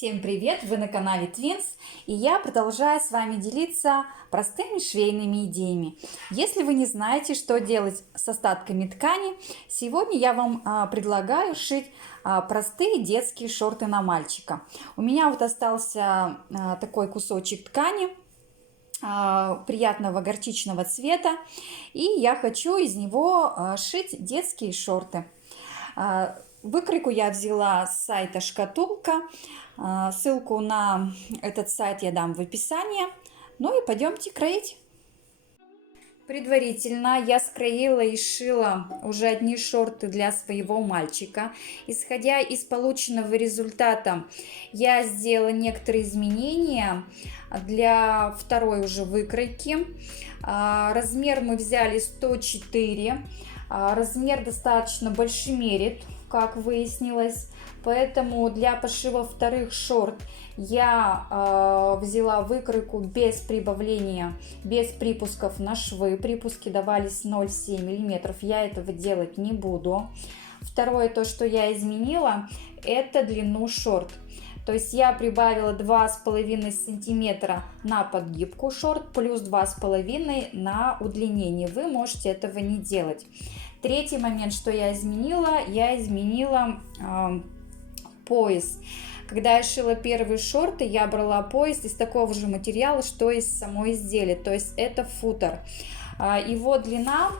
Всем привет! Вы на канале Twins, и я продолжаю с вами делиться простыми швейными идеями. Если вы не знаете, что делать с остатками ткани, сегодня я вам предлагаю шить простые детские шорты на мальчика. У меня вот остался такой кусочек ткани приятного горчичного цвета, и я хочу из него шить детские шорты. Выкройку я взяла с сайта Шкатулка. Ссылку на этот сайт я дам в описании. Ну и пойдемте кроить. Предварительно я скроила и шила уже одни шорты для своего мальчика. Исходя из полученного результата, я сделала некоторые изменения для второй уже выкройки. Размер мы взяли 104. Размер достаточно большемерит, как выяснилось. Поэтому для пошива вторых шорт я взяла выкройку без прибавления, без припусков на швы. Припуски давались 0,7 мм. Я этого делать не буду. Второе, то, что я изменила, это длину шорт. То есть я прибавила 2,5 сантиметра на подгибку шорт, плюс 2,5 на удлинение. Вы можете этого не делать. Третий момент, что я изменила пояс. Когда я шила первые шорты, я брала пояс из такого же материала, что и само изделие, то есть это футер. Его длина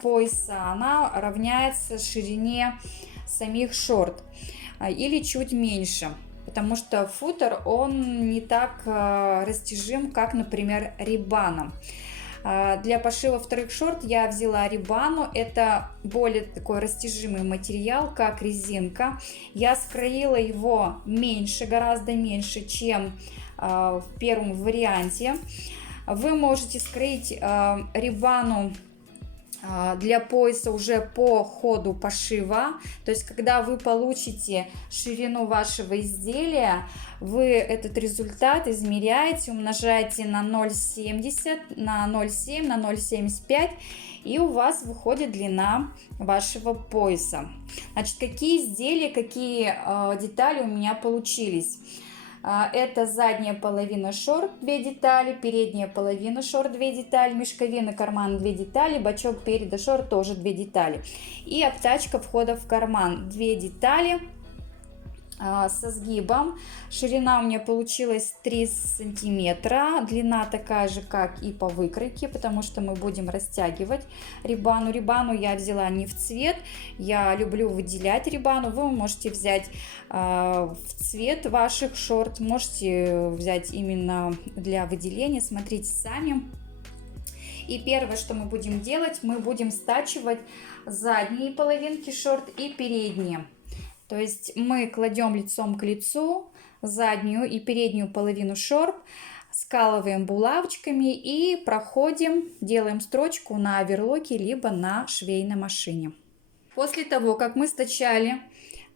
пояса, она равняется ширине самих шорт или чуть меньше, потому что футер, он не так растяжим, как, например, рибаном. Для пошива вторых шорт я взяла рибану, это более такой растяжимый материал, как резинка. Я скроила его меньше, гораздо меньше, чем в первом варианте. Вы можете скроить рибану для пояса уже по ходу пошива, то есть когда вы получите ширину вашего изделия, вы этот результат измеряете, умножаете на 0,70, на 0,7, на 0,75, и у вас выходит длина вашего пояса. Значит, какие изделия, какие детали у меня получились? Это задняя половина шорт 2 детали, передняя половина шорт 2 детали, мешковина карман 2 детали, бачок переда шорт тоже 2 детали. И обтачка входа в карман 2 детали со сгибом. Ширина у меня получилась 3 сантиметра, длина такая же, как и по выкройке, потому что мы будем растягивать рибану. Рибану я взяла не в цвет, я люблю выделять рибану. Вы можете взять в цвет ваших шорт, можете взять именно для выделения, смотрите сами. И первое, что мы будем делать, мы будем стачивать задние половинки шорт и передние. То есть мы кладем лицом к лицу заднюю и переднюю половину шорт, скалываем булавочками и проходим, делаем строчку на оверлоке либо на швейной машине. После того, как мы стачали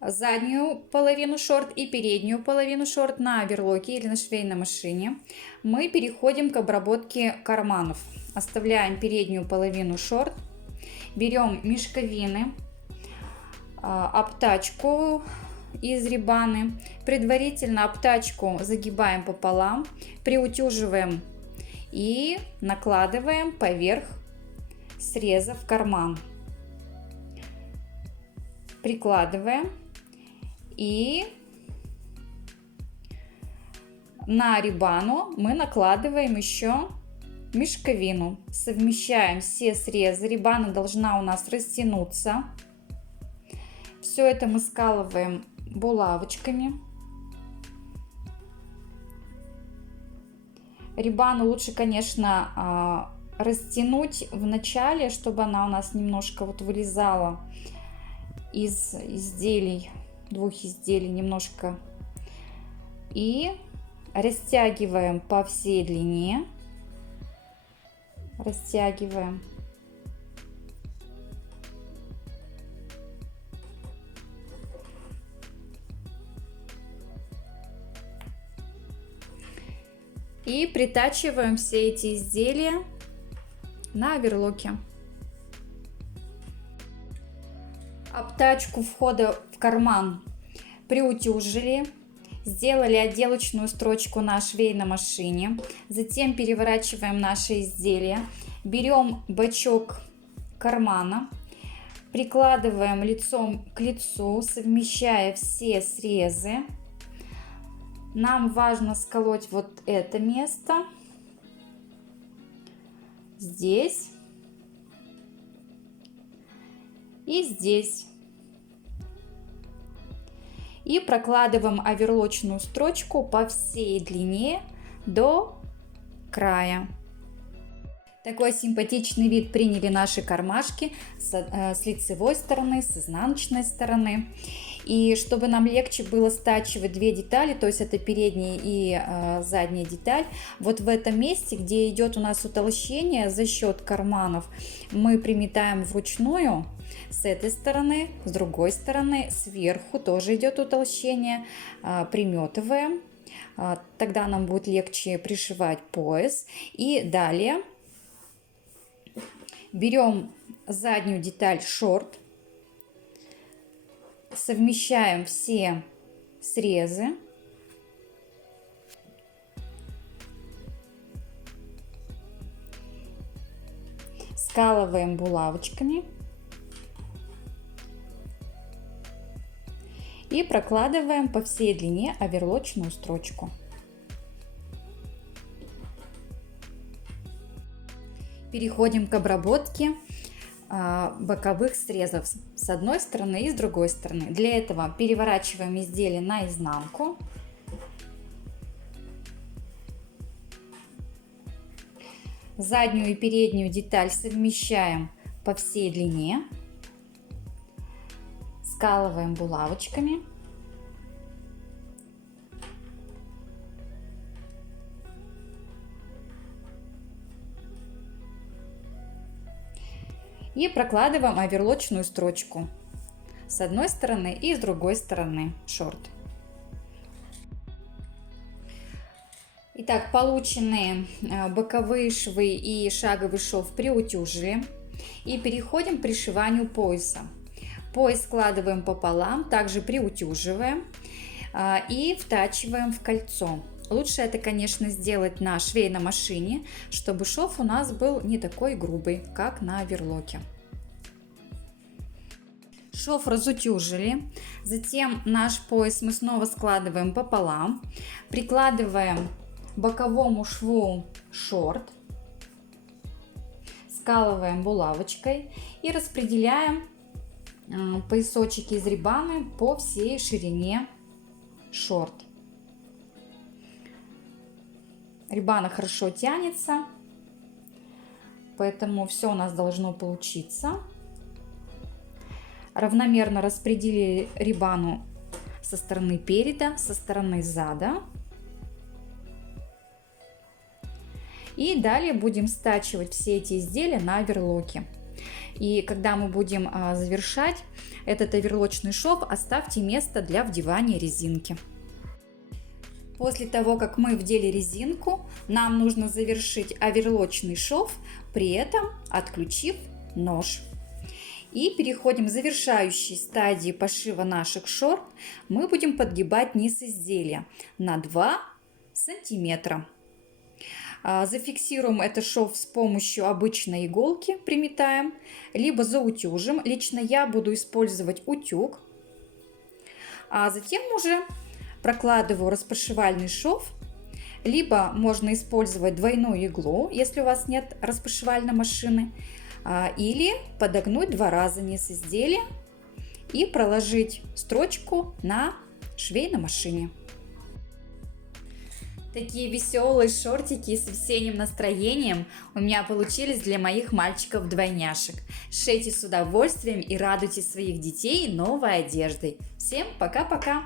заднюю половину шорт и переднюю половину шорт на оверлоке или на швейной машине, мы переходим к обработке карманов. Оставляем переднюю половину шорт, берем мешковины, обтачку из рибаны, предварительно обтачку загибаем пополам, приутюживаем и накладываем поверх среза в карман, прикладываем и на рибану мы накладываем еще мешковину, совмещаем все срезы, рибана должна у нас растянуться. Все это мы скалываем булавочками. Рибану лучше, конечно, растянуть в начале, чтобы она у нас немножко вот вылезала из изделий, двух изделий немножко. И растягиваем по всей длине. Растягиваем. И притачиваем все эти изделия на оверлоке. Обтачку входа в карман приутюжили. Сделали отделочную строчку на швейной машине, затем переворачиваем наше изделие, берем бочок кармана, прикладываем лицом к лицу, совмещая все срезы. Нам важно сколоть вот это место, здесь и здесь. И прокладываем оверлочную строчку по всей длине до края. Такой симпатичный вид приняли наши кармашки с лицевой стороны, с изнаночной стороны. И чтобы нам легче было стачивать две детали, то есть это передняя и задняя деталь, вот в этом месте, где идет у нас утолщение за счет карманов, мы приметаем вручную. С этой стороны, с другой стороны, сверху тоже идет утолщение, приметываем, тогда нам будет легче пришивать пояс. И далее берем заднюю деталь шорт, совмещаем все срезы, скалываем булавочками и прокладываем по всей длине оверлочную строчку. Переходим к обработке боковых срезов с одной стороны и с другой стороны. Для этого переворачиваем изделие наизнанку. Заднюю и переднюю деталь совмещаем по всей длине. Скалываем булавочками. И прокладываем оверлочную строчку с одной стороны и с другой стороны шорт. Итак, полученные боковые швы и шаговый шов приутюжили. И переходим к пришиванию пояса. Пояс складываем пополам, также приутюживаем и втачиваем в кольцо. Лучше это, конечно, сделать на швейной машине, чтобы шов у нас был не такой грубый, как на оверлоке. Шов разутюжили, затем наш пояс мы снова складываем пополам, прикладываем к боковому шву шорт, скалываем булавочкой и распределяем поясочки из рибаны по всей ширине шорт. Рибана хорошо тянется, поэтому все у нас должно получиться. Равномерно распределили рибану со стороны переда, со стороны зада. И далее будем стачивать все эти изделия на оверлоке. И когда мы будем завершать этот оверлочный шов, оставьте место для вдевания резинки. После того, как мы вдели резинку, нам нужно завершить оверлочный шов, при этом отключив нож. И переходим к завершающей стадии пошива наших шорт. Мы будем подгибать низ изделия на 2 сантиметра. Зафиксируем этот шов с помощью обычной иголки, приметаем, либо заутюжим. Лично я буду использовать утюг. А затем уже прокладываю распашивальный шов, либо можно использовать двойную иглу, если у вас нет распашивальной машины, или подогнуть 2 раза низ изделия и проложить строчку на швейной машине. Такие веселые шортики с весенним настроением у меня получились для моих мальчиков-двойняшек. Шейте с удовольствием и радуйте своих детей новой одеждой. Всем пока-пока!